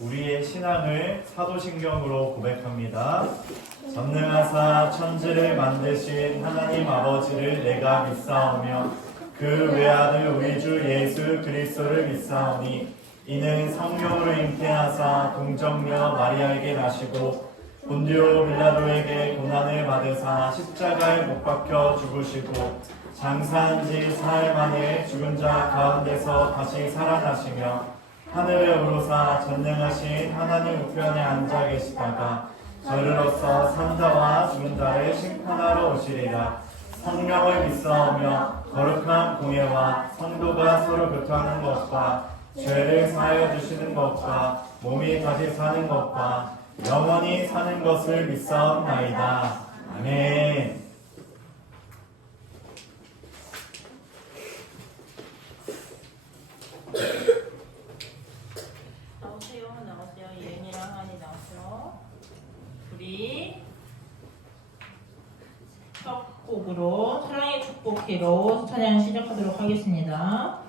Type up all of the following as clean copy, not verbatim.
우리의 신앙을 사도신경으로 고백합니다. 전능하사 천지를 만드신 하나님 아버지를 내가 믿사오며 그 외아들 우리 주 예수 그리스도를 믿사오니 이는 성령으로 잉태하사 동정녀 마리아에게 나시고 본디오 빌라도에게 고난을 받으사 십자가에 못 박혀 죽으시고 장사한 지 사흘 만에 죽은 자 가운데서 다시 살아나시며 하늘에 오르사 전능하신 하나님 우편에 앉아 계시다가 저리로서 산자와 죽은 자를 심판하러 오시리라. 성령을 믿사오며 거룩한 공예와 성도가 서로 교통하는 것과 죄를 사하여 주시는 것과 몸이 다시 사는 것과 영원히 사는 것을 믿사옵나이다. 아멘. 나오세요. 예은이랑 한이 나오세요. 우리 첫 곡으로 사랑의 축복기로 찬양 시작하도록 하겠습니다.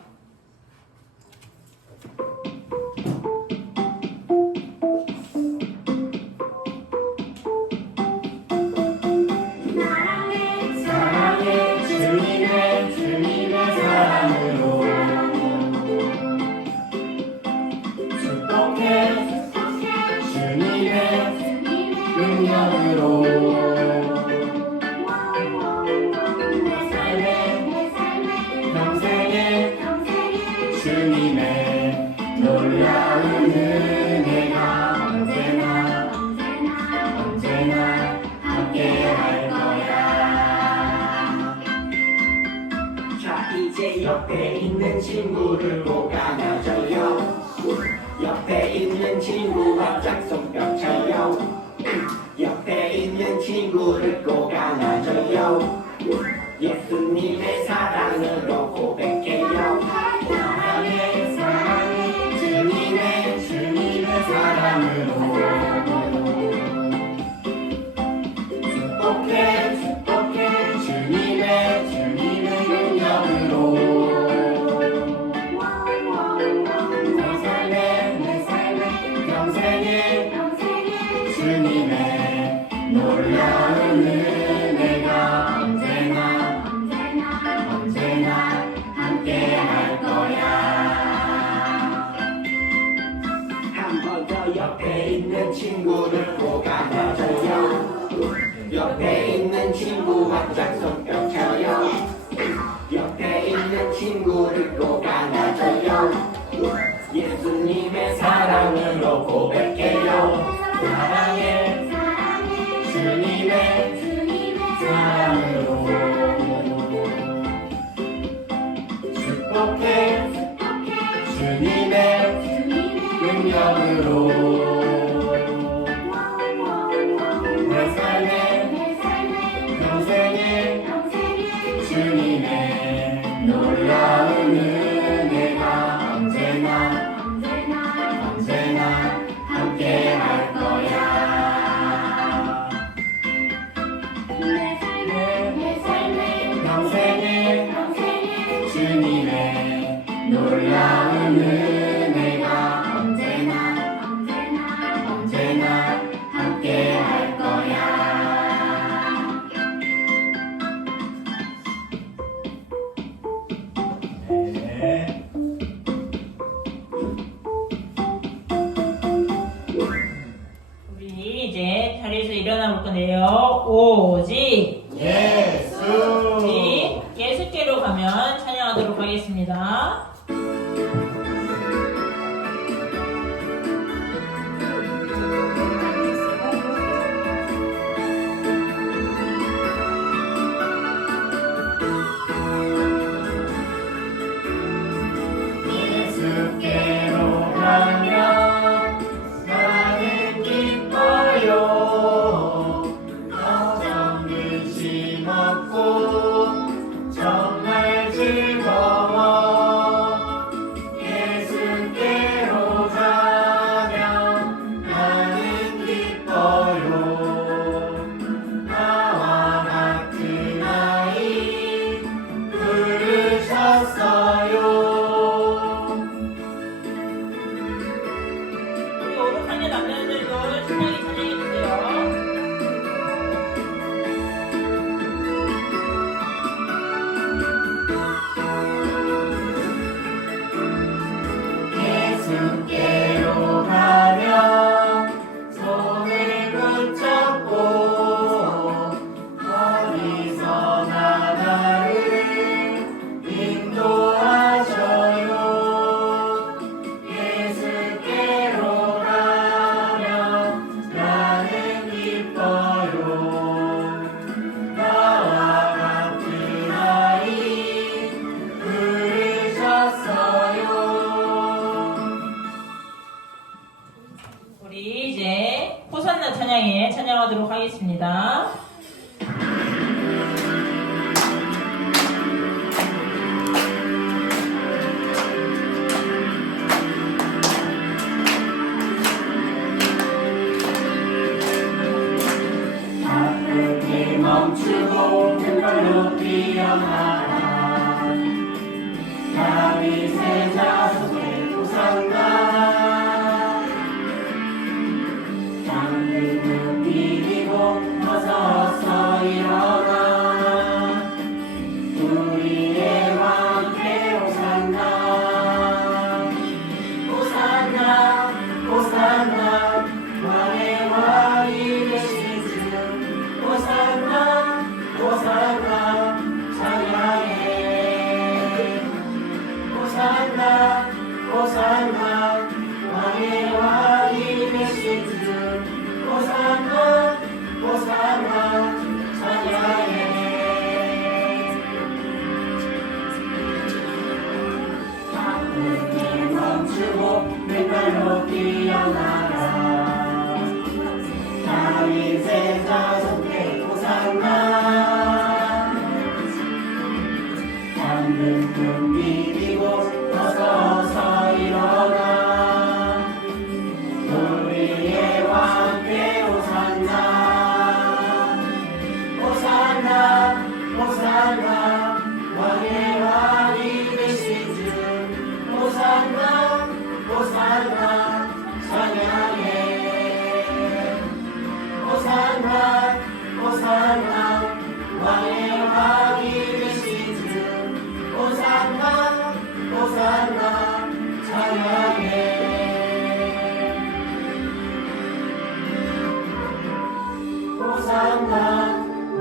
주님의 놀라운 은혜가 언제나 함께 할 거야. 자, 이제 옆에 있는 친구를 꼭 안아줘요. 옆에 있는 친구와 짝손뼉 쳐요. 옆에 있는 친구를 꼭 안아줘요. 예수님의 사랑으로 고백해요. 사랑해 주님의 사랑으로 축복해 주님의 능력으로 내 삶에 평생에 주님의 놀라운 은혜가 언제나 함께 할 거야. 한 번 더 옆에 있는 친구를 꼭 안아줘요. 옆에 있는 친구와 짝손뼉 쳐요. 옆에 있는 친구를 꼭 안아줘요. 예수님의 사랑으로 고백해요. 사랑해 주님의 사랑으로 축복해 주님의 능력으로 내 삶에 평생에 주님의 놀라운 은혜가 언제나 함께 할 거야. 내 삶에 평생에 주님의 놀라운 은혜가 언제나 함께 할 거야. 네. 우리 이제 자리에서 일어나 볼 건데요. 오직 예수. 우리 예수께로 가면 찬양하도록 하겠습니다. 예수께로 가면 나는 기뻐요. 어떤 근심 없고 정말 즐거워. 신나게 찬양해주세요. 예수께로 가면 손을 붙잡고 어디서나 나를 인도하셔요. 예수께로 가면 나는 기뻐요. 나와 같은 아이 부르셨어요. 우리 이제 호산나 찬양에 찬양하도록 하겠습니다. 가끔이 멈추고 큰 뛰어나라. 다윗의 자손의 호산나. 잠든 비비고 어서서 일어나. 우리의 왕께 호산나. 호산나 호산나 왕의 왕이 되신 주. 호산나 호산나 찬양해. 호산나 호산나 왕의 왕이 되신 주. 호산나 호산나 찬양해. 가끔이 멈추고 맨발로 뛰어나가. 다윗의 자손께 호산나. 잠든 꿈 비비고 어서서 일어나. 우리의 왕께 호산나. 호산나 호산나 왕의 왕이 되신 주. 호산나 호산나 찬양해. 호산나 호산나 왕의 왕이 되신 주. 호산나 호산나 찬양해. 호산나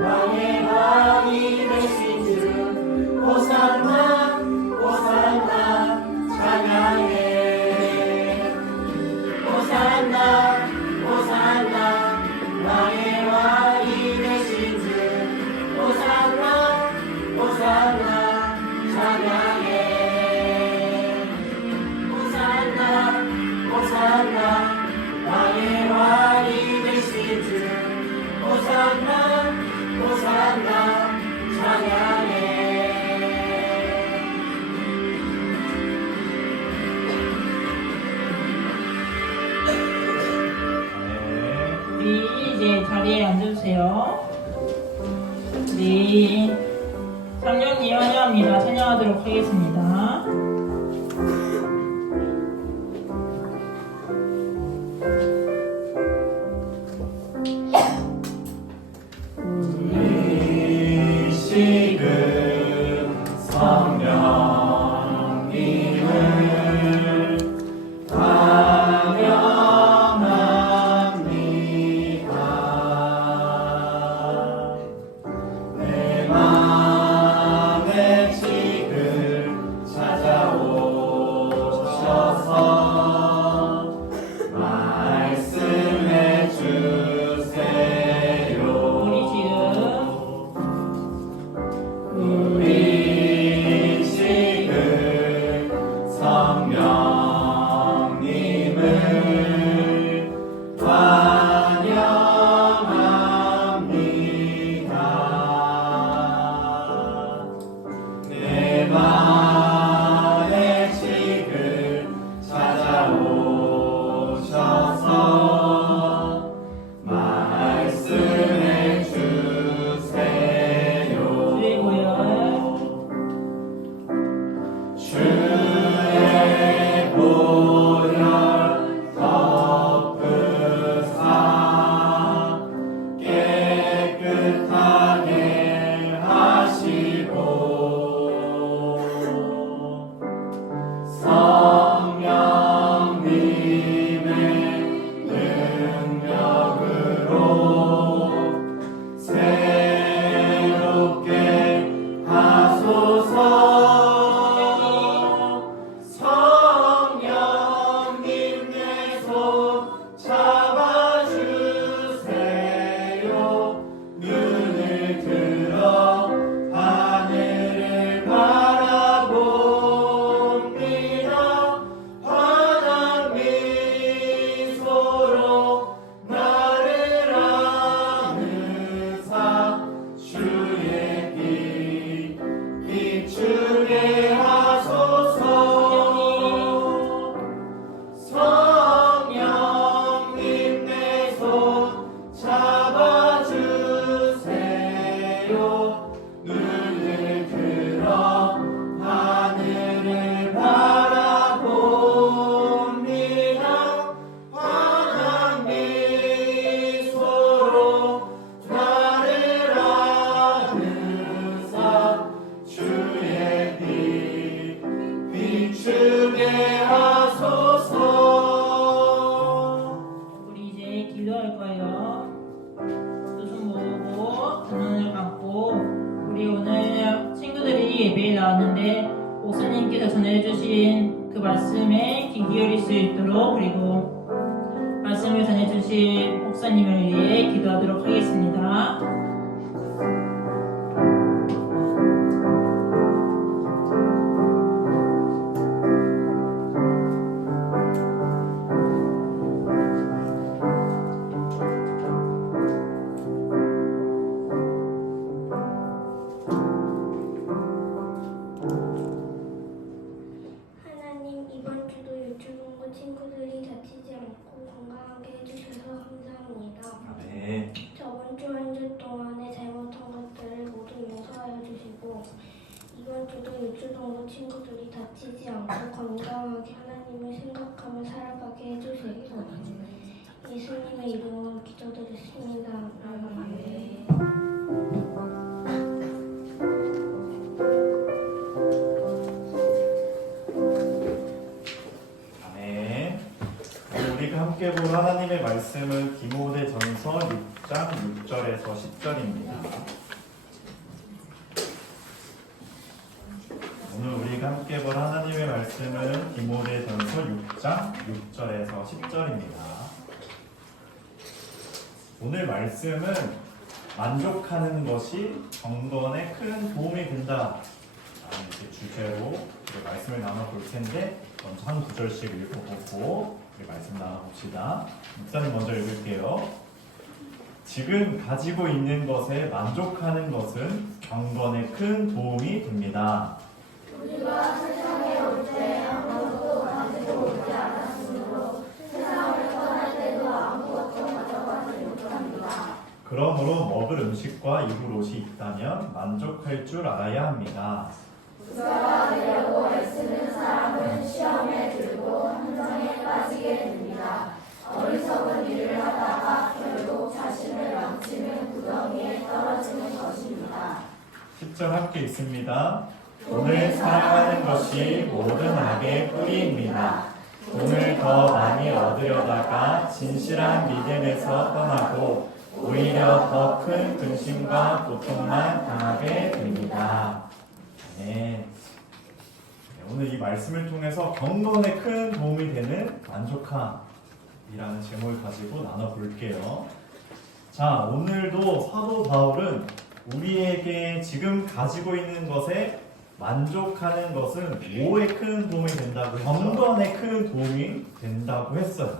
왕의 왕이 되신 주. 호산나 호산나 찬양해. 호산나 호산나 왕의 왕이 되신 주. 호산나 호산나 찬양해. 호산나 호산나 왕의 왕이 되신 주. 호산나 호산나 찬양해. 우리 이제 자리에 앉으세요. 우리 삼년이 환영합니다. 찬양하도록 하겠습니다. 이 시금 성령님을 환영합니다. 내 맘에 지금 있도록 그리고 말씀을 전해주실 목사님을 위해 기도하도록 하겠습니다. 하나님, 이번 주도 유치동부 친구들이 다치지 않고 건강하게 해주셔서 감사합니다. 아멘. 저번 주 한 주 동안에 잘못한 것들을 모두 용서하여 주시고 이번 주도 유치동부 친구들이 다치지 않고 건강하게 하나님을 생각하며 살아가게 해주시고 예수님의 이름으로 기도드렸습니다. 아멘. 아멘. 오늘 우리가 함께 볼 하나님의 말씀은 디모데전서 6장 6절에서 10절입니다. 오늘 우리가 함께 볼 하나님의 말씀은 디모데전서 6장 6절에서 10절입니다. 오늘 말씀은 만족하는 것이 경건에 큰 도움이 된다 라는 주제로 말씀을 나눠볼 텐데 먼저 한 구절씩 읽어보고 우리 말씀 나눠봅시다. 목사님 먼저 읽을게요. 지금 가지고 있는 것에 만족하는 것은 경건에 큰 도움이 됩니다. 우리가 세상에 올 때 아무것도 가지고 오지 않았으므로 세상을 떠날 때도 아무것도 가져가지 못합니다. 그러므로 먹을 음식과 입을 옷이 있다면 만족할 줄 알아야 합니다. 부자가 되려고 애쓰는 사람은 시험에 들고 함정에 빠지게 됩니다. 어리석은 일을 하다가 결국 자신을 망치는 구덩이에 떨어지는 것입니다. 10절 함께 있습니다. 돈을 사랑하는 것이 모든 악의 뿌리입니다. 돈을 더 많이 얻으려다가 진실한 믿음에서 떠나고 오히려 더 큰 근심과 고통만 당하게 됩니다. 네. 오늘 이 말씀을 통해서 경건에 큰 도움이 되는 만족함이라는 제목을 가지고 나눠볼게요. 자, 오늘도 사도 바울은 우리에게 지금 가지고 있는 것에 만족하는 것은 뭐에 큰 도움이 된다고 했죠? 경건에 큰 도움이 된다고 했어요.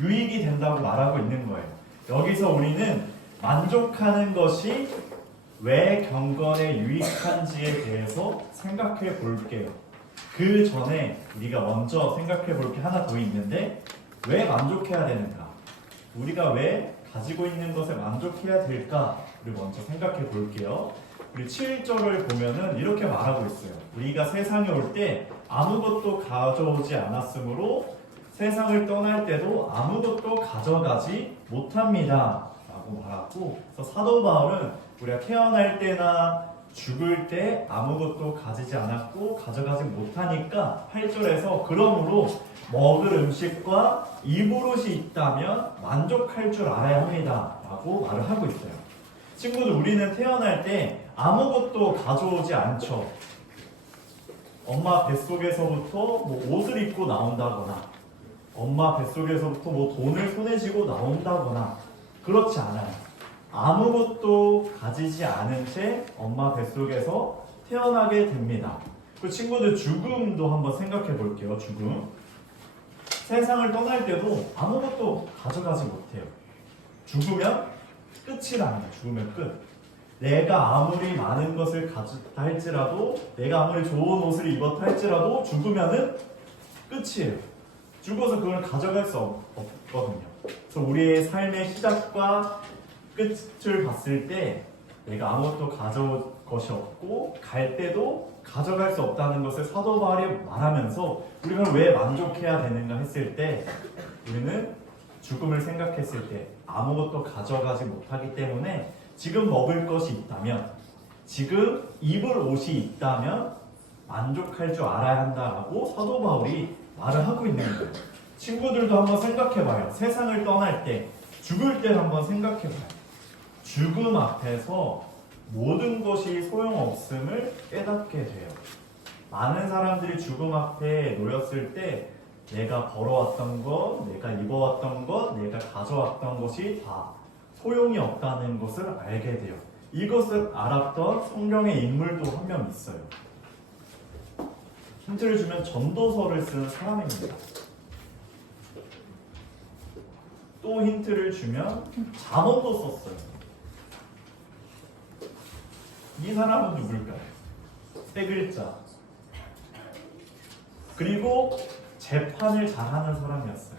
유익이 된다고 말하고 있는 거예요. 여기서 우리는 만족하는 것이 왜 경건에 유익한지에 대해서 생각해 볼게요. 그 전에 우리가 먼저 생각해 볼 게 하나 더 있는데 왜 만족해야 되는가? 우리가 왜 가지고 있는 것에 만족해야 될까? 를 먼저 생각해 볼게요. 우리 7절을 보면은 이렇게 말하고 있어요. 우리가 세상에 올 때 아무것도 가져오지 않았으므로 세상을 떠날 때도 아무것도 가져가지 못합니다. 라고 말하고, 그래서 사도 바울은 우리가 태어날 때나 죽을 때 아무것도 가지지 않았고 가져가지 못하니까 8절에서 그러므로 먹을 음식과 입을 옷이 있다면 만족할 줄 알아야 합니다. 라고 말을 하고 있어요. 친구들, 우리는 태어날 때 아무것도 가져오지 않죠. 엄마 뱃속에서부터 뭐 옷을 입고 나온다거나 엄마 뱃속에서부터 뭐 돈을 손에 쥐고 나온다거나 그렇지 않아요. 아무것도 가지지 않은 채 엄마 뱃속에서 태어나게 됩니다. 그 친구들 죽음도 한번 생각해 볼게요. 죽음. 세상을 떠날 때도 아무것도 가져가지 못해요. 죽으면 끝이랍니다. 죽으면 끝. 내가 아무리 많은 것을 가졌다 할지라도, 내가 아무리 좋은 옷을 입었다 할지라도 죽으면은 끝이에요. 죽어서 그걸 가져갈 수 없거든요. 그래서 우리의 삶의 시작과 끝을 봤을 때 내가 아무것도 가져올 것이 없고 갈 때도 가져갈 수 없다는 것을 사도 바울이 말하면서 우리가 왜 만족해야 되는가 했을 때 우리는 죽음을 생각했을 때 아무것도 가져가지 못하기 때문에 지금 먹을 것이 있다면, 지금 입을 옷이 있다면 만족할 줄 알아야 한다라고 사도 바울이 말을 하고 있는 거예요. 친구들도 한번 생각해봐요. 세상을 떠날 때, 죽을 때 한번 생각해봐요. 죽음 앞에서 모든 것이 소용없음을 깨닫게 돼요. 많은 사람들이 죽음 앞에 놓였을 때 내가 벌어왔던 것, 내가 입어왔던 것, 내가 가져왔던 것이 다 소용이 없다는 것을 알게 돼요. 이것을 알았던 성경의 인물도 한 명 있어요. 힌트를 주면 전도서를 쓴 사람입니다. 또 힌트를 주면 잠언도 썼어요. 이 사람은 누굴까요? 세 글자. 그리고 재판을 잘하는 사람이었어요.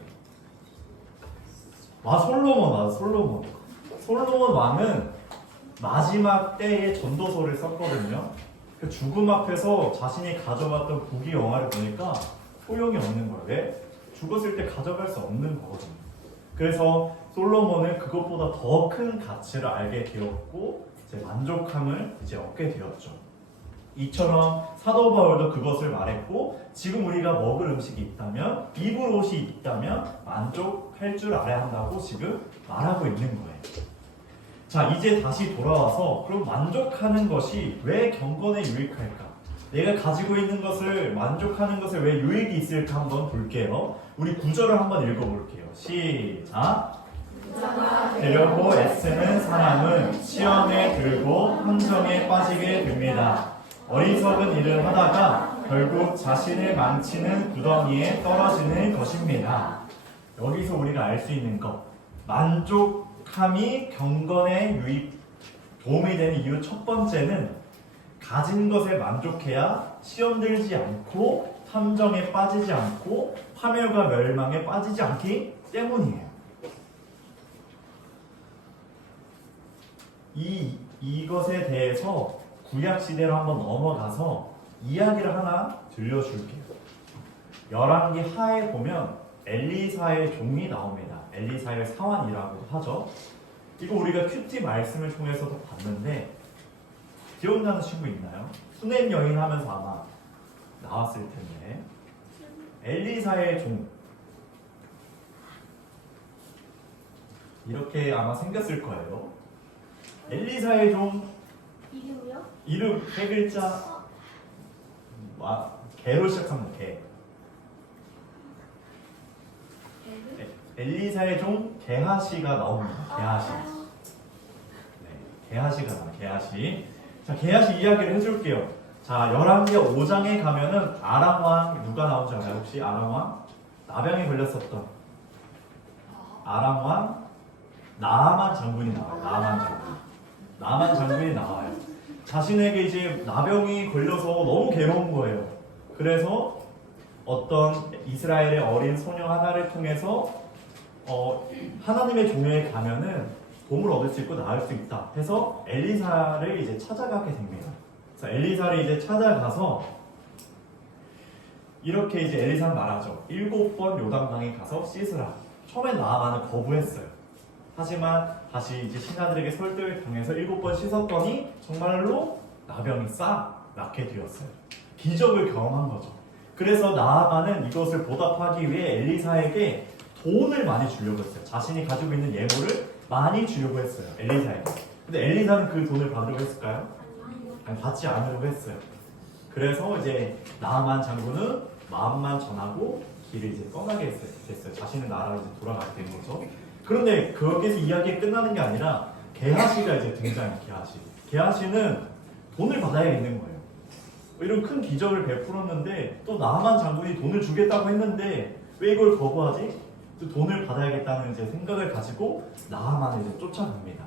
솔로몬. 솔로몬 왕은 마지막 때에 전도서를 썼거든요. 그 죽음 앞에서 자신이 가져갔던 국위 영화를 보니까 소용이 없는 거예요. 왜? 죽었을 때 가져갈 수 없는 거거든요. 그래서 솔로몬은 그것보다 더 큰 가치를 알게 되었고 이제 만족함을 이제 얻게 되었죠. 이처럼 사도 바울도 그것을 말했고, 지금 우리가 먹을 음식이 있다면, 입을 옷이 있다면 만족할 줄 알아야 한다고 지금 말하고 있는 거예요. 자, 이제 다시 돌아와서 그럼 만족하는 것이 왜 경건에 유익할까? 내가 가지고 있는 것을 만족하는 것에 왜 유익이 있을까 한번 볼게요. 우리 구절을 한번 읽어볼게요. 시작. 되려고 애쓰는 사람은 시험에 들고 함정에 빠지게 됩니다. 어리석은 일을 하다가 결국 자신을 망치는 구덩이에 떨어지는 것입니다. 여기서 우리가 알 수 있는 것, 만족함이 경건에 도움이 되는 이유 첫 번째는 가진 것에 만족해야 시험 들지 않고 탐정에 빠지지 않고 파멸과 멸망에 빠지지 않기 때문이에요. 이것에 대해서 구약 시대로 한번 넘어가서 이야기를 하나 들려줄게요. 열왕기 하에 보면 엘리사의 종이 나옵니다. 엘리사의 사환이라고 하죠. 이거 우리가 큐티 말씀을 통해서도 봤는데 기억나는 친구 있나요? 수냄 여인 하면서 아마 나왔을 텐데 엘리사의 종 이렇게 아마 생겼을 거예요. 엘리사의 종 이름이요? 이름 세 글자 개로 시작합니다. 개. 엘리사의 종 게하시가 나옵니다. 게하시. 네, 게하시가 나와요. 게하시. 자, 게하시 이야기를 해줄게요. 자, 열왕기 5장에 가면은 아람 왕 누가 나오지 않아요? 혹시 아람 왕? 나병에 걸렸었던 아람 왕 나아만 장군이 나와요. 나아만 장군이 나와요. 자신에게 이제 나병이 걸려서 너무 괴로운 거예요. 그래서 어떤 이스라엘의 어린 소녀 하나를 통해서 하나님의 종에 가면은 도움을 얻을 수 있고 나을 수 있다 해서 엘리사를 이제 찾아가게 됩니다. 그래서 엘리사를 이제 찾아가서 이렇게 이제 엘리사는 말하죠. 7번 요단강에 가서 씻으라. 처음에 나아만은 거부했어요. 하지만 다시 이제 신하들에게 설득을 당해서 7번 씻었더니 정말로 나병이 싹 낫게 되었어요. 기적을 경험한 거죠. 그래서 나아만은 이것을 보답하기 위해 엘리사에게 돈을 많이 주려고 했어요. 자신이 가지고 있는 예물을 많이 주려고 했어요. 엘리사에게. 근데 엘리사는 그 돈을 받으려고 했을까요? 아니, 받지 않으려고 했어요. 그래서 이제 나아만 장군은 마음만 전하고 길을 이제 떠나게 됐어요. 자신의 나라로 이제 돌아가게 된 거죠. 그런데 거기서 이야기가 끝나는 게 아니라 게하시가 이제 등장해요. 게하시는 돈을 받아야겠는 거예요. 이런 큰 기적을 베풀었는데 또 나아만 장군이 돈을 주겠다고 했는데 왜 이걸 거부하지? 또 돈을 받아야겠다는 이제 생각을 가지고 나아만을 이제 쫓아갑니다.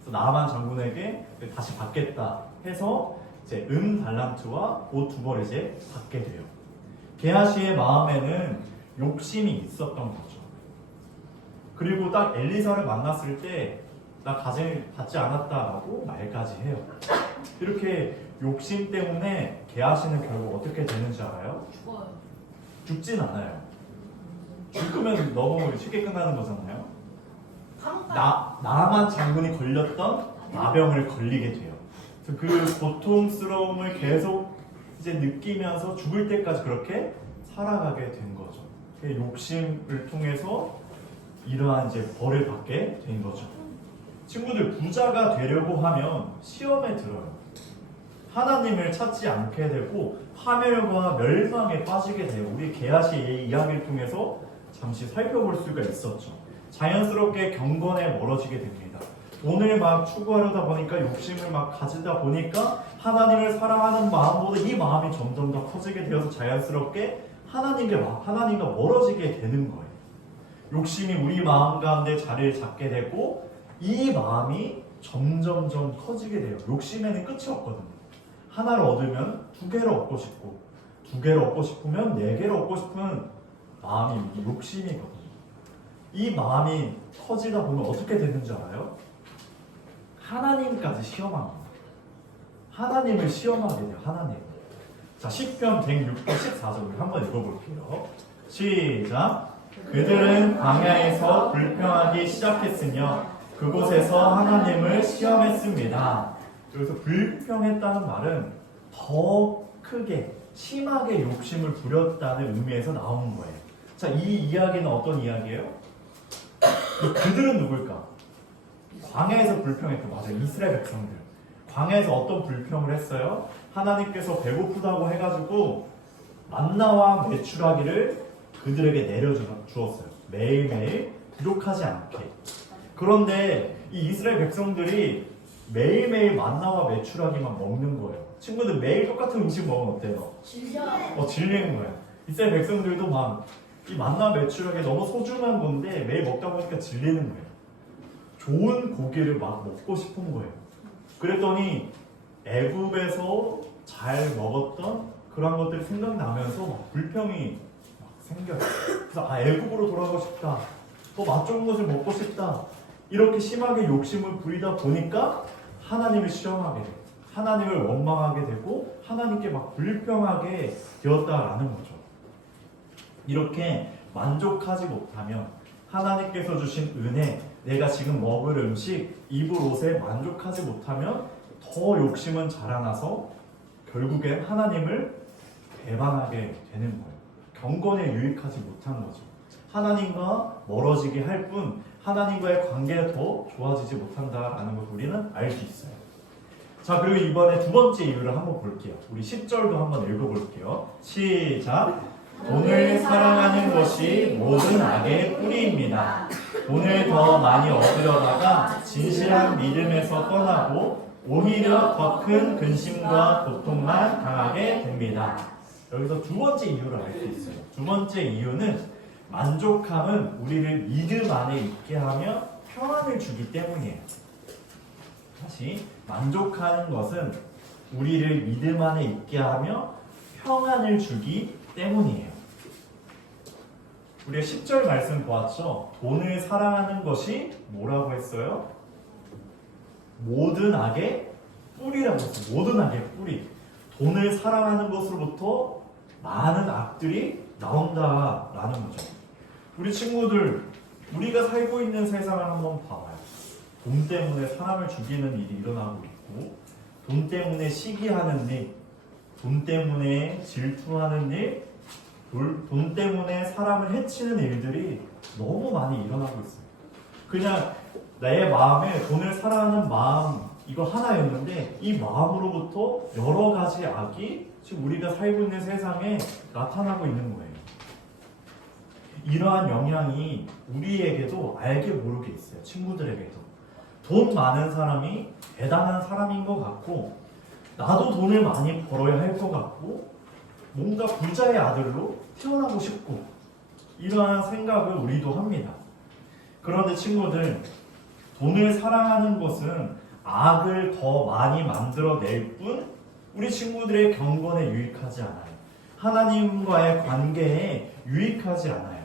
그래서 나아만 장군에게 다시 받겠다 해서 이제 달란트와 옷 2벌을 이제 받게 돼요. 게하시의 마음에는 욕심이 있었던 거죠. 그리고 딱 엘리사를 만났을 때 나 가정을 받지 않았다라고 말까지 해요. 이렇게 욕심 때문에 게하시는 결국 어떻게 되는지 알아요? 죽어요. 죽진 않아요. 죽으면 너무 쉽게 끝나는 거잖아요. 나만 장군이 걸렸던 나병을 걸리게 돼요. 그 고통스러움을 계속 이제 느끼면서 죽을 때까지 그렇게 살아가게 된 거죠. 욕심을 통해서 이러한 이제 벌을 받게 된 거죠. 친구들, 부자가 되려고 하면 시험에 들어요. 하나님을 찾지 않게 되고 파멸과 멸망에 빠지게 돼요. 우리 게하시의 이야기를 통해서 잠시 살펴볼 수가 있었죠. 자연스럽게 경건에 멀어지게 됩니다. 돈을 막 추구하려다 보니까 욕심을 막 가지다 보니까 하나님을 사랑하는 마음보다 이 마음이 점점 더 커지게 되어서 자연스럽게 하나님과 멀어지게 되는 거예요. 욕심이 우리 마음 가운데 자리를 잡게 되고 이 마음이 점점점 커지게 돼요. 욕심에는 끝이 없거든요. 하나를 얻으면 두 개를 얻고 싶고, 두 개를 얻고 싶으면 네 개를 얻고 싶은 마음이 욕심이거든요. 이 마음이 커지다 보면 어떻게 되는 줄 알아요? 하나님까지 시험합니다. 하나님을 시험하게 돼요. 하나님. 자, 시편 106편 14절을 한번 읽어볼게요. 시작. 그들은 광야에서 불평하기 시작했으며 그곳에서 하나님을 시험했습니다. 여기서 불평했다는 말은 더 크게 심하게 욕심을 부렸다는 의미에서 나오는 거예요. 자, 이 이야기는 어떤 이야기예요? 그들은 누굴까? 광야에서 불평했고, 맞아요. 이스라엘 백성들. 광야에서 어떤 불평을 했어요? 하나님께서 배고프다고 해가지고 만나와 메추라기를 그들에게 내려주었어요. 매일매일 부족하지 않게. 그런데 이 이스라엘 백성들이 매일매일 만나와 메추라기만 먹는 거예요. 친구들 매일 똑같은 음식 먹으면 어때요? 질리는 거예요. 이스라엘 백성들도 막 이 만나와 메추라기 너무 소중한 건데 매일 먹다 보니까 질리는 거예요. 좋은 고기를 막 먹고 싶은 거예요. 그랬더니 애굽에서 잘 먹었던 그런 것들이 생각나면서 막 불평이 막 생겨요. 그래서 애굽으로 돌아가고 싶다. 더 맛 좋은 것을 먹고 싶다. 이렇게 심하게 욕심을 부리다 보니까 하나님을 시험하게 돼요. 하나님을 원망하게 되고 하나님께 막 불평하게 되었다라는 거죠. 이렇게 만족하지 못하면 하나님께서 주신 은혜, 내가 지금 먹을 음식, 입을 옷에 만족하지 못하면 더 욕심은 자라나서 결국엔 하나님을 배반하게 되는 거예요. 경건에 유익하지 못한 거죠. 하나님과 멀어지게 할 뿐 하나님과의 관계가 더 좋아지지 못한다라는 것을 우리는 알 수 있어요. 자, 그리고 이번에 두 번째 이유를 한번 볼게요. 우리 10절도 한번 읽어볼게요. 시작. 돈을 사랑하는 것이 모든 악의 뿌리입니다. 돈을 더 많이 얻으려다가 진실한 믿음에서 떠나고 오히려 더 큰 근심과 고통만 당하게 됩니다. 여기서 두 번째 이유를 알 수 있어요. 두 번째 이유는 만족함은 우리를 믿음 안에 있게 하며 평안을 주기 때문이에요. 다시, 만족하는 것은 우리를 믿음 안에 있게 하며 평안을 주기 때문이에요. 우리가 10절 말씀 보았죠? 돈을 사랑하는 것이 뭐라고 했어요? 모든 악의 뿌리라고 했어요. 모든 악의 뿌리. 돈을 사랑하는 것으로부터 많은 악들이 나온다라는 거죠. 우리 친구들, 우리가 살고 있는 세상을 한번 봐봐요. 돈 때문에 사람을 죽이는 일이 일어나고 있고, 돈 때문에 시기하는 일, 돈 때문에 질투하는 일, 돈 때문에 사람을 해치는 일들이 너무 많이 일어나고 있어요. 그냥 내 마음에 돈을 사랑하는 마음 이거 하나였는데 이 마음으로부터 여러 가지 악이 지금 우리가 살고 있는 세상에 나타나고 있는 거예요. 이러한 영향이 우리에게도 알게 모르게 있어요. 친구들에게도. 돈 많은 사람이 대단한 사람인 것 같고 나도 돈을 많이 벌어야 할 것 같고 뭔가 부자의 아들로 태어나고 싶고 이러한 생각을 우리도 합니다. 그런데 친구들, 돈을 사랑하는 것은 악을 더 많이 만들어낼 뿐 우리 친구들의 경건에 유익하지 않아요. 하나님과의 관계에 유익하지 않아요.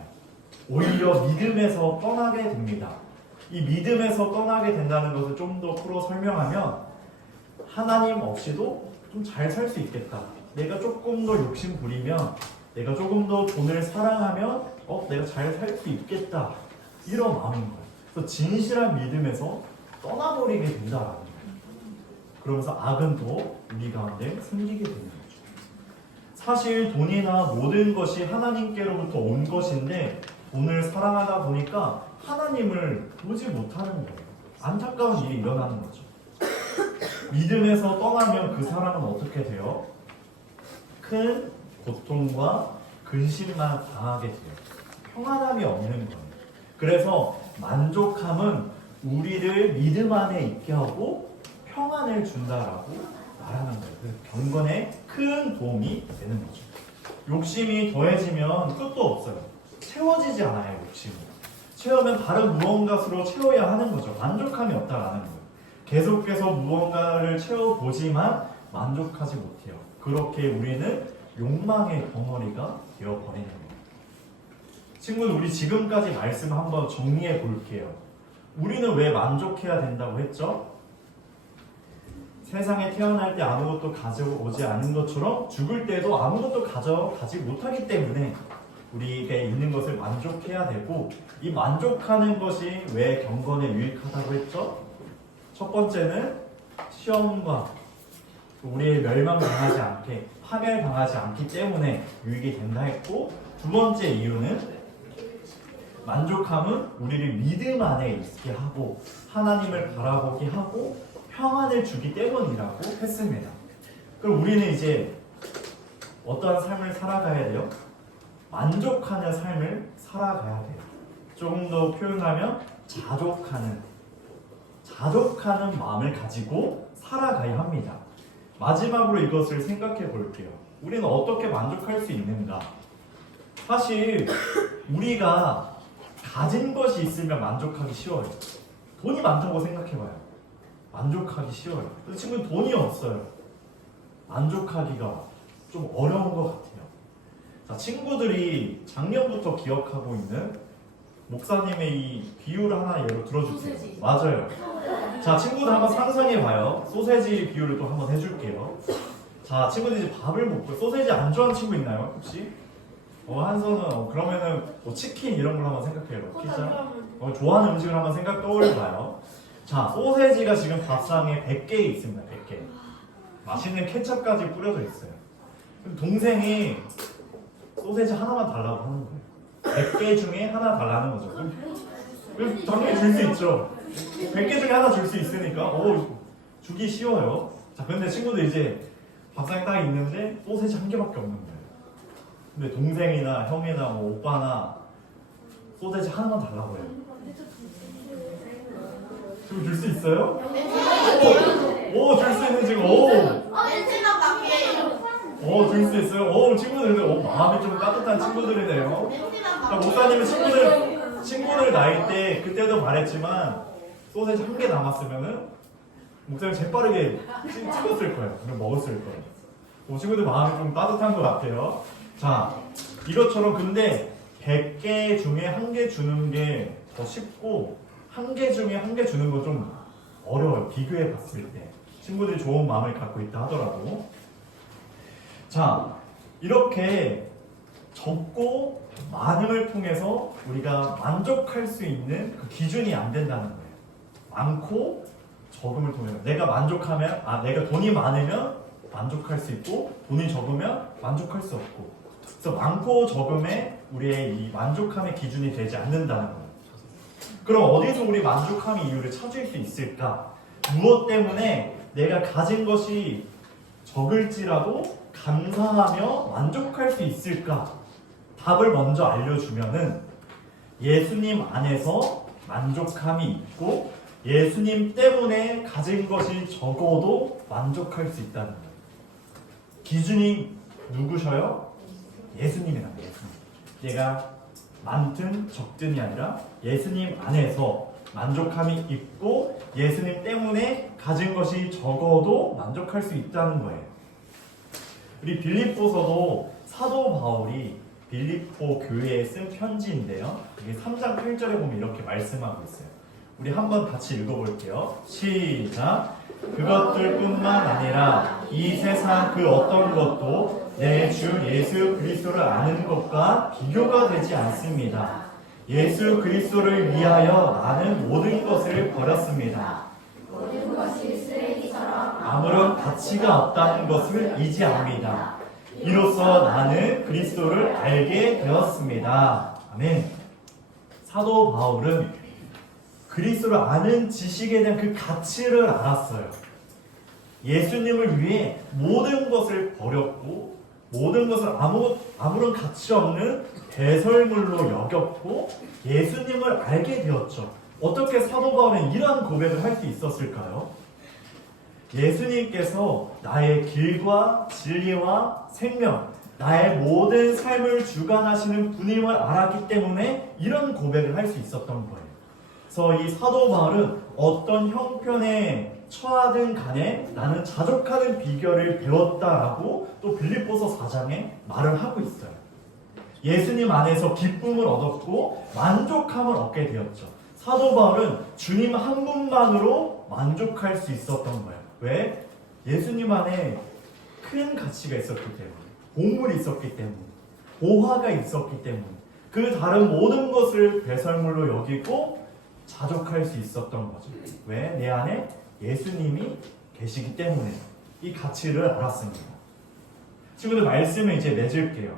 오히려 믿음에서 떠나게 됩니다. 이 믿음에서 떠나게 된다는 것을 좀 더 풀어 설명하면 하나님 없이도 좀 잘 살 수 있겠다. 내가 조금 더 욕심 부리면, 내가 조금 더 돈을 사랑하면 내가 잘 살 수 있겠다. 이런 마음인 거예요. 그래서 진실한 믿음에서 떠나버리게 된다라는 거예요. 그러면서 악은 또 우리 가운데 생기게 되는 거죠. 사실 돈이나 모든 것이 하나님께로부터 온 것인데 돈을 사랑하다 보니까 하나님을 보지 못하는 거예요. 안타까운 일이 일어나는 거죠. 믿음에서 떠나면 그 사람은 어떻게 돼요? 큰 고통과 근심만 당하게 돼요. 평안함이 없는 거예요. 그래서 만족함은 우리를 믿음 안에 있게 하고 평안을 준다라고 말하는 거예요. 그래서 경건에 큰 도움이 되는 거죠. 욕심이 더해지면 끝도 없어요. 채워지지 않아요, 욕심이. 채우면 다른 무언가로 채워야 하는 거죠. 만족함이 없다라는 거예요. 계속해서 무언가를 채워보지만 만족하지 못해요. 그렇게 우리는 욕망의 덩어리가 되어버리는 거예요. 친구들, 우리 지금까지 말씀 한번 정리해 볼게요. 우리는 왜 만족해야 된다고 했죠? 세상에 태어날 때 아무것도 가져오지 않은 것처럼 죽을 때도 아무것도 가져가지 못하기 때문에 우리에게 있는 것을 만족해야 되고, 이 만족하는 것이 왜 경건에 유익하다고 했죠? 첫 번째는 시험과 우리의 멸망당하지 않게, 파멸당하지 않기 때문에 유익이 된다 했고, 두 번째 이유는 만족함은 우리를 믿음 안에 있게 하고 하나님을 바라보게 하고 평안을 주기 때문이라고 했습니다. 그럼 우리는 이제 어떠한 삶을 살아가야 돼요? 만족하는 삶을 살아가야 돼요. 조금 더 표현하면 자족하는 마음을 가지고 살아가야 합니다. 마지막으로 이것을 생각해 볼게요. 우리는 어떻게 만족할 수 있는가? 사실 우리가 가진 것이 있으면 만족하기 쉬워요. 돈이 많다고 생각해봐요. 만족하기 쉬워요. 근데 친구는 돈이 없어요. 만족하기가 좀 어려운 것 같아요. 자, 친구들이 작년부터 기억하고 있는 목사님의 이 비유를 하나 예로 들어주세요. 소세지. 맞아요. 자, 친구들 한번 상상해봐요. 소세지 비유를 또 한번 해줄게요. 자, 친구들이 이제 밥을 먹고, 소세지 안 좋아하는 친구 있나요? 혹시? 한 손은 그러면은 뭐 치킨 이런 걸 한번 생각해요. 피자. 좋아하는 음식을 한번 떠올려봐요. 자, 소세지가 지금 밥상에 100개 있습니다. 100개. 맛있는 케첩까지 뿌려져 있어요. 그럼 동생이 소세지 하나만 달라고 하는 거예요. 100개 중에 하나 달라는 거죠. 그럼 당연히 줄 수 있죠. 100개 중에 하나 줄 수 있으니까 주기 쉬워요. 자, 근데 친구들 이제 밥상에 딱 있는데 소세지 한 개밖에 없는 거예요. 근데 동생이나 형이나 뭐 오빠나 소세지 하나만 달라고 해요. 지금 줄 수 있어요? 줄 수 있는 지금 냄새나 밖에. 줄 수 있어요? 친구들 마음이 좀 따뜻한 친구들이네요. 자, 목사님은 친구들 나이 때 그때도 말했지만 소세지 한 개 남았으면은 목사님 재빠르게 찍었을 거예요. 그럼 먹었을 거예요. 친구들 마음이 좀 따뜻한 것 같아요. 자, 이것처럼 근데 100개 중에 1개 주는 게 더 쉽고 1개 중에 1개 주는 건 좀 어려워요. 비교해 봤을 때. 친구들이 좋은 마음을 갖고 있다 하더라도. 자, 이렇게 적고 많음을 통해서 우리가 만족할 수 있는 그 기준이 안 된다는 거예요. 많고 적음을 통해서 내가 만족하면, 내가 돈이 많으면 만족할 수 있고 돈이 적으면 만족할 수 없고, 그래서 많고 적음에 우리의 이 만족함의 기준이 되지 않는다는 거예요. 그럼 어디서 우리 만족함의 이유를 찾을 수 있을까? 무엇 때문에 내가 가진 것이 적을지라도 감사하며 만족할 수 있을까? 답을 먼저 알려주면은 예수님 안에서 만족함이 있고 예수님 때문에 가진 것이 적어도 만족할 수 있다는 거예요. 기준이 누구셔요? 예수님이란 거예요. 얘가 많든 적든이 아니라 예수님 안에서 만족함이 있고 예수님 때문에 가진 것이 적어도 만족할 수 있다는 거예요. 우리 빌립보서도 사도 바울이 빌립보 교회에 쓴 편지인데요. 이게 3장 8절에 보면 이렇게 말씀하고 있어요. 우리 한번 같이 읽어볼게요. 시작. 그것들뿐만 아니라 이 세상 그 어떤 것도 내 주 예수 그리스도를 아는 것과 비교가 되지 않습니다. 예수 그리스도를 위하여 나는 모든 것을 버렸습니다. 모든 것이 쓰레기처럼 아무런 가치가 없다는 것을 이지합니다. 이로써 나는 그리스도를 알게 되었습니다. 아멘. 사도 바울은 그리스도를 아는 지식에 대한 그 가치를 알았어요. 예수님을 위해 모든 것을 버렸고 모든 것을 아무런 가치 없는 배설물로 여겼고 예수님을 알게 되었죠. 어떻게 사도 바울은 이러한 고백을 할 수 있었을까요? 예수님께서 나의 길과 진리와 생명, 나의 모든 삶을 주관하시는 분임을 알았기 때문에 이런 고백을 할 수 있었던 거예요. 그래서 이 사도 바울은 어떤 형편에 처하든 간에 나는 자족하는 비결을 배웠다라고 또 빌립보서 4장에 말을 하고 있어요. 예수님 안에서 기쁨을 얻었고 만족함을 얻게 되었죠. 사도 바울은 주님 한 분만으로 만족할 수 있었던 거예요. 왜? 예수님 안에 큰 가치가 있었기 때문에, 보물이 있었기 때문에, 보화가 있었기 때문에, 그 다른 모든 것을 배설물로 여기고 자족할 수 있었던 거죠. 왜? 내 안에 예수님이 계시기 때문에 이 가치를 알았습니다. 친구들, 말씀을 이제 맺을게요.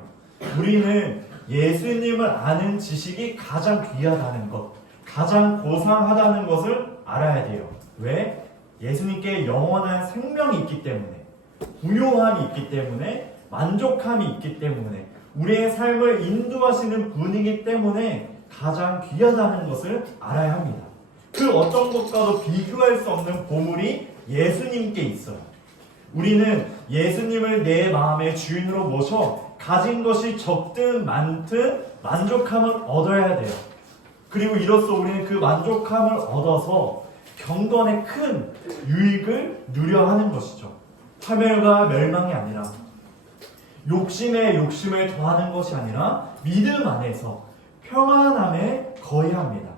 우리는 예수님을 아는 지식이 가장 귀하다는 것, 가장 고상하다는 것을 알아야 돼요. 왜? 예수님께 영원한 생명이 있기 때문에, 부요함이 있기 때문에, 만족함이 있기 때문에, 우리의 삶을 인도하시는 분이기 때문에 가장 귀하다는 것을 알아야 합니다. 그 어떤 것과도 비교할 수 없는 보물이 예수님께 있어요. 우리는 예수님을 내 마음의 주인으로 모셔 가진 것이 적든 많든 만족함을 얻어야 돼요. 그리고 이로써 우리는 그 만족함을 얻어서 경건의 큰 유익을 누려 하는 것이죠. 파멸과 멸망이 아니라, 욕심에 욕심을 더하는 것이 아니라 믿음 안에서 평안함에 거해야 합니다.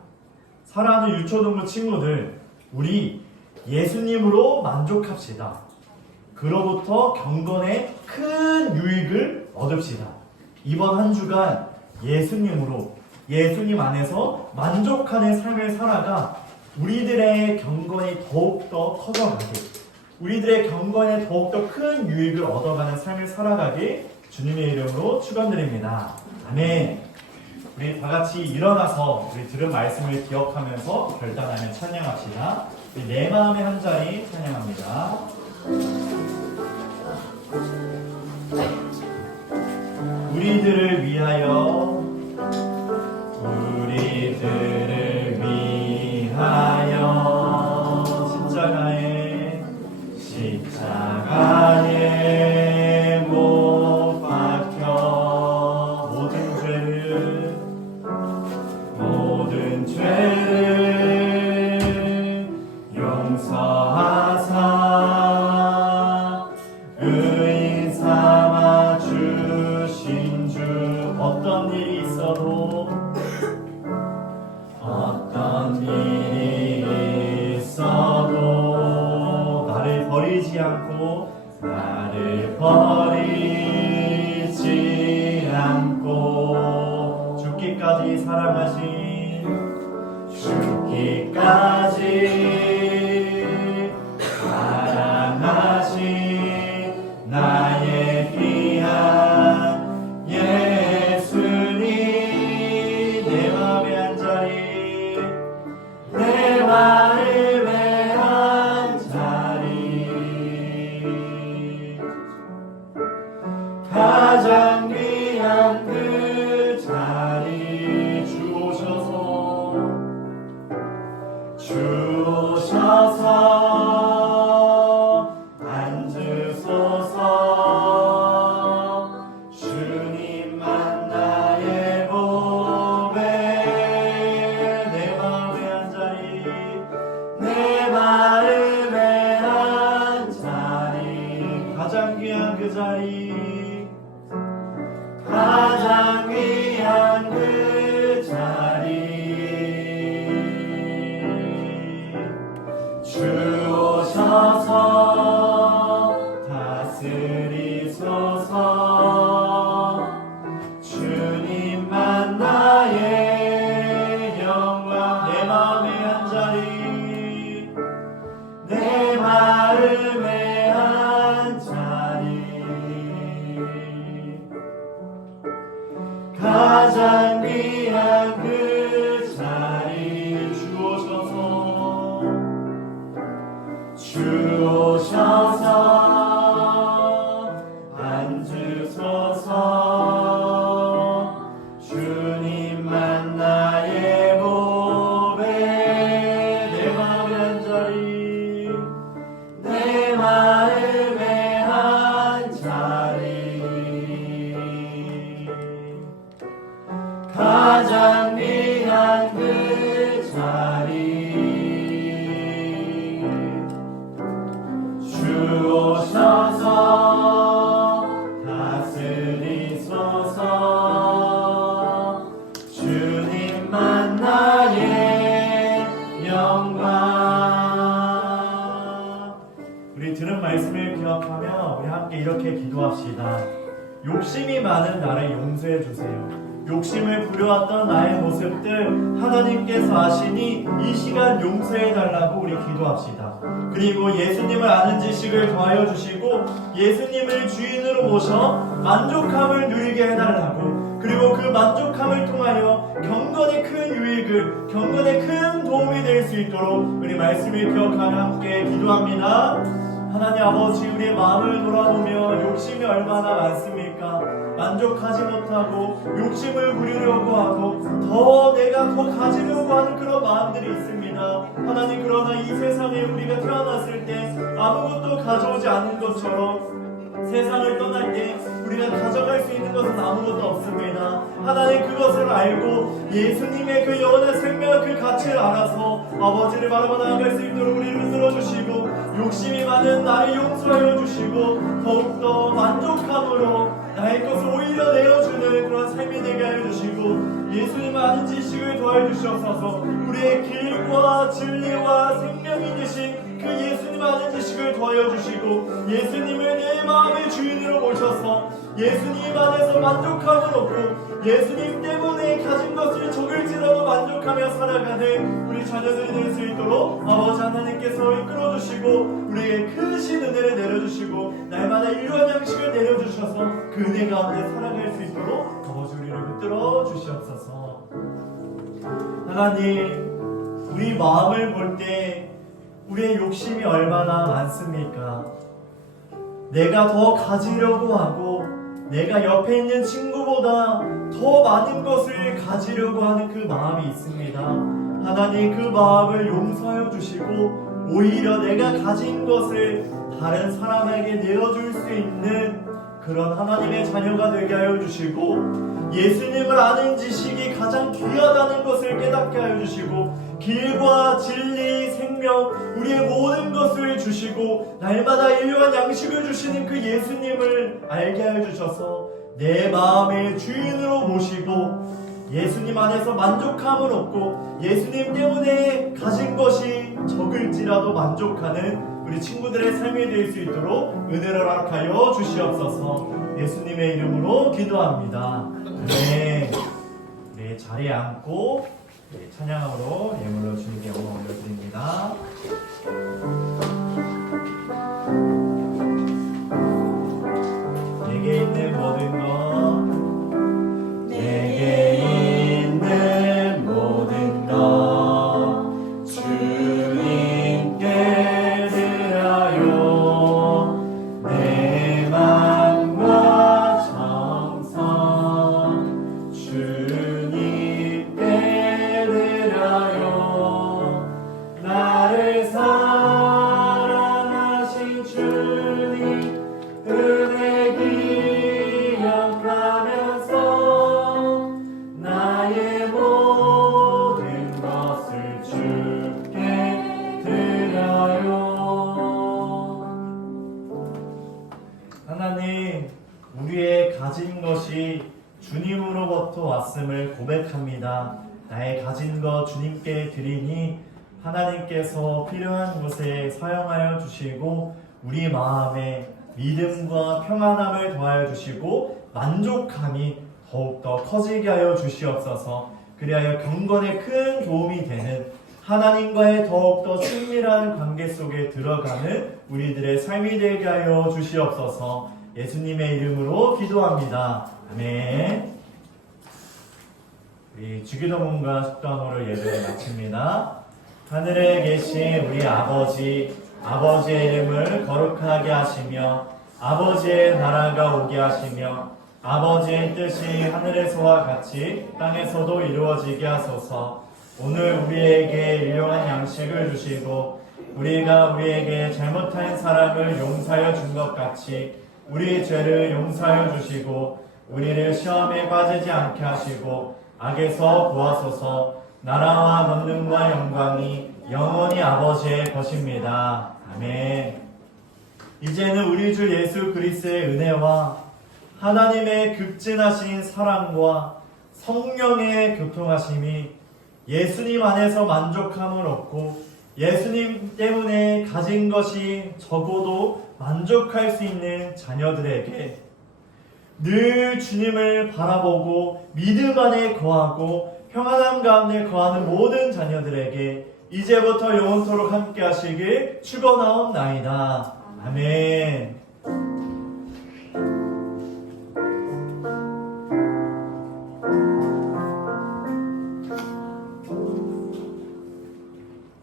사랑하는 유초등부 친구들, 우리 예수님으로 만족합시다. 그로부터 경건의 큰 유익을 얻읍시다. 이번 한 주간 예수님으로, 예수님 안에서 만족하는 삶을 살아가 우리들의 경건이 더욱더 커져가게, 우리들의 경건에 더욱더 큰 유익을 얻어가는 삶을 살아가길 주님의 이름으로 축원드립니다. 아멘. 우리 다 같이 일어나서 우리 들은 말씀을 기억하면서 결단하며 찬양합시다. 우리 내 마음의 한 자리 찬양합니다. 우리들을 위하여, 우리들을 위하여 십자가에 못 박혀 모든 죄를 용서하사 의인 삼아 주신 주. 어떤 일이 있어도, 어떤 일이 있어도 나를 버리지 않고, 나를 버리지 않고 죽기까지 사랑하신, 죽기까지 사랑하신 나의 귀한 예수님. 내 맘의 한 자리, 내 마음의 한 자리, 가장 귀한 그 자리 주오셔서 앉으소서. 주님만 나의 보배, 살리 주 오셔서 다스리소서 주님만 나의 영광. 우리 들은 말씀을 기억하며 우리 함께 이렇게 기도합시다. 욕심이 많은 나를 용서해 주세요. 욕심을 부려왔던 나의 모습들 하나님께서 아시니 이 시간 용서해 달라고 우리 기도합시다. 그리고 예수님을 아는 지식을 더하여 주시고 예수님을 주인으로 모셔 만족함을 누리게 해달라고, 그리고 그 만족함을 통하여 경건의 큰 유익을, 경건의 큰 도움이 될 수 있도록 우리 말씀을 기억하며 함께 기도합니다. 하나님 아버지, 우리의 마음을 돌아보며 욕심이 얼마나 많습니까? 만족하지 못하고 욕심을 부리려고 하고 내가 더 가지려고 하는 그런 마음들이 있습니다. 하나님, 그러나 이 세상에 우리가 태어났을 때 아무것도 가져오지 않은 것처럼 세상을 떠날 때 우리가 가져갈 수 있는 것은 아무것도 없습니다. 하나님, 그것을 알고 예수님의 그 영원한 생명과 그 가치를 알아서 아버지를 바라봐 나아갈 수 있도록 우리를 붙들어주시고 욕심이 많은 나를 용서하여 주시고 더욱더 만족함으로 나의 것을 오히려 내어주는 그런 삶이 되게 하여 주시고 예수님 아는 지식을 더하여 주시옵소서. 우리의 길과 진리와 생명이 되신 그 예수님 아는 지식을 더하여 주시고 예수님을 내 마음의 주인으로 모셔서 예수님 안에서 만족함을 얻고 예수님 때문에 가진 것을 적을지라도 만족하며 살아가는 우리 자녀들이 될 수 있도록 아버지 하나님께서 이끌어주시고 우리에게 크신 은혜를 내려주시고 날마다 일용할 양식을 내려주셔서 그 은혜 가운데 살아갈 수 있도록 아버지 우리를 붙들어 주시옵소서. 하나님, 우리 마음을 볼 때 우리의 욕심이 얼마나 많습니까? 내가 더 가지려고 하고 내가 옆에 있는 친구보다 더 많은 것을 가지려고 하는 그 마음이 있습니다. 하나님, 그 마음을 용서하여 주시고 오히려 내가 가진 것을 다른 사람에게 내어줄 수 있는 그런 하나님의 자녀가 되게 하여 주시고 예수님을 아는 지식이 가장 귀하다는 것을 깨닫게 하여 주시고 길과 진리, 생명, 우리의 모든 것을 주시고 날마다 일용할 양식을 주시는 그 예수님을 알게 하여 주셔서 내 마음의 주인으로 모시고 예수님 안에서 만족함을 얻고 예수님 때문에 가진 것이 적을지라도 만족하는 우리 친구들의 삶이 될 수 있도록 은혜를 허락하여 주시옵소서. 예수님의 이름으로 기도합니다. 네, 자리에 앉고 찬양으로 예물로 주님께 영광 올려드립니다. 내게 있는 모든 것, 내게 있는 모든 것 주님께 드려요. 내 맘과 정성 주님께 드려요. 나를 사랑하신 주님 은혜 기억하면서 나의 모든 것을 주께 드려요. 하나님, 우리의 가진 것이 주님으로부터 왔음을 고백합니다. 나의 가진 것 주님께 드리니 하나님께서 필요한 곳에 사용하여 주시고 우리 마음에 믿음과 평안함을 더하여 주시고 만족함이 더욱더 커지게 하여 주시옵소서. 그리하여 경건에 큰 도움이 되는 하나님과의 더욱더 친밀한 관계 속에 들어가는 우리들의 삶이 되게 하여 주시옵소서. 예수님의 이름으로 기도합니다. 아멘. 우리 주기도문과 식도함으로 예배를 마칩니다. 하늘에 계신 우리 아버지, 아버지의 이름을 거룩하게 하시며 아버지의 나라가 오게 하시며 아버지의 뜻이 하늘에서와 같이 땅에서도 이루어지게 하소서. 오늘 우리에게 일용할 양식을 주시고 우리가 우리에게 잘못한 사람을 용서하여 준 것 같이 우리의 죄를 용서하여 주시고 우리를 시험에 빠지지 않게 하시고 악에서 구하소서. 나라와 권능과 영광이 영원히 아버지의 것입니다. 아멘. 이제는 우리 주 예수 그리스도의 은혜와 하나님의 극진하신 사랑과 성령의 교통하심이 예수님 안에서 만족함을 얻고 예수님 때문에 가진 것이 적어도 만족할 수 있는 자녀들에게 늘 주님을 바라보고 믿음 안에 거하고 평안함 가운데 거하는 모든 자녀들에게 이제부터 영원토록 함께 하시길 축원하옵나이다. 아멘.